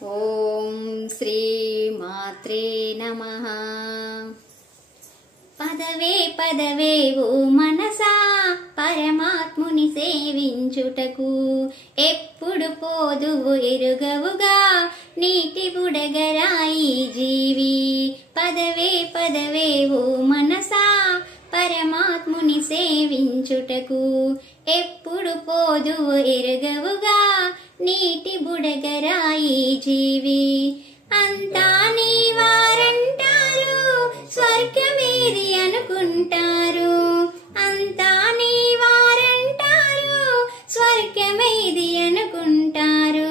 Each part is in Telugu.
ఓం శ్రీ మాత్రే నమః. పదవే పదవే ఓ మనసా పరమాత్ముని సేవించుటకు, ఎప్పుడు పోదువు ఎరుగవుగా నీటి బుడగరాయి జీవి. పదవే పదవే ఓ మనసా పరమాత్ముని సేవించుటకు, ఎప్పుడు పోదువు ఎరుగవుగా నీటి బుడగరాయి జీవి. అంతా నీ వారంటారు, స్వర్గమేది అనుకుంటారు. అంతా నీ వారంటారు, స్వర్గమేది అనుకుంటారు.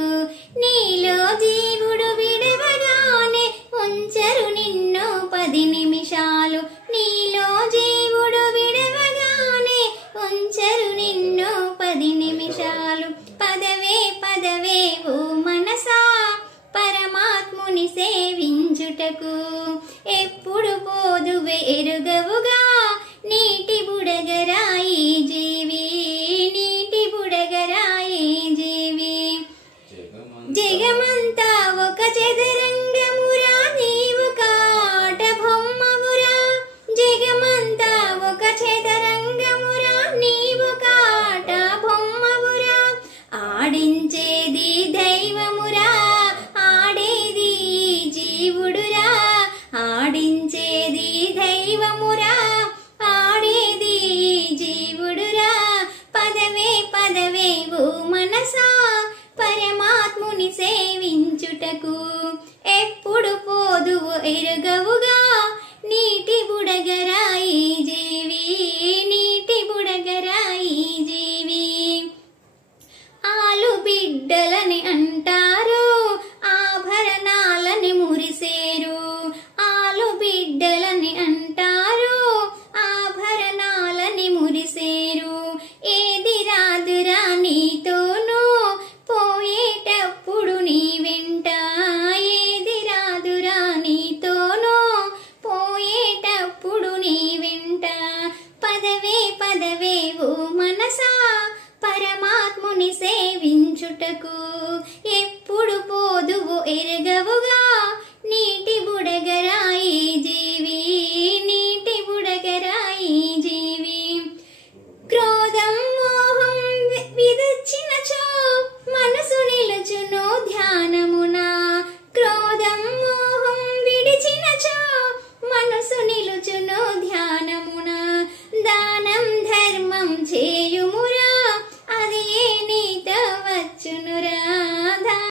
నీలో జీవుడు విడవగానే ఉంచరు నిన్నో 10 నిమిషాలు. నీలో జీవుడు విడవగానే ఉంచరు నిన్నో 10 నిమిషాలు. పదవే పదవే ఓ మనసా పరమాత్ముని సేవించుటకు, ఎప్పుడు పోదువే ఎరుగవుగా నీటి బుడగరాయి జీవి. నీటి బుడగరాయి జీవి. జగమంతా ఒక చదరంగమురా, నీవు కాట బొమ్మవురా. జగమంతా ఒక చదరంగమురా, నీవు కాట బొమ్మవురా. ఆడించేది దైవమురా, ఆడేది జీవుడురా. ఆడించేది దైవమురా, ఆడేది జీవుడురా. పదవే పదవే ఓ మనసా పరమాత్ముని సేవించుటకు, ఎప్పుడు పోదువు ఎరుగవుగా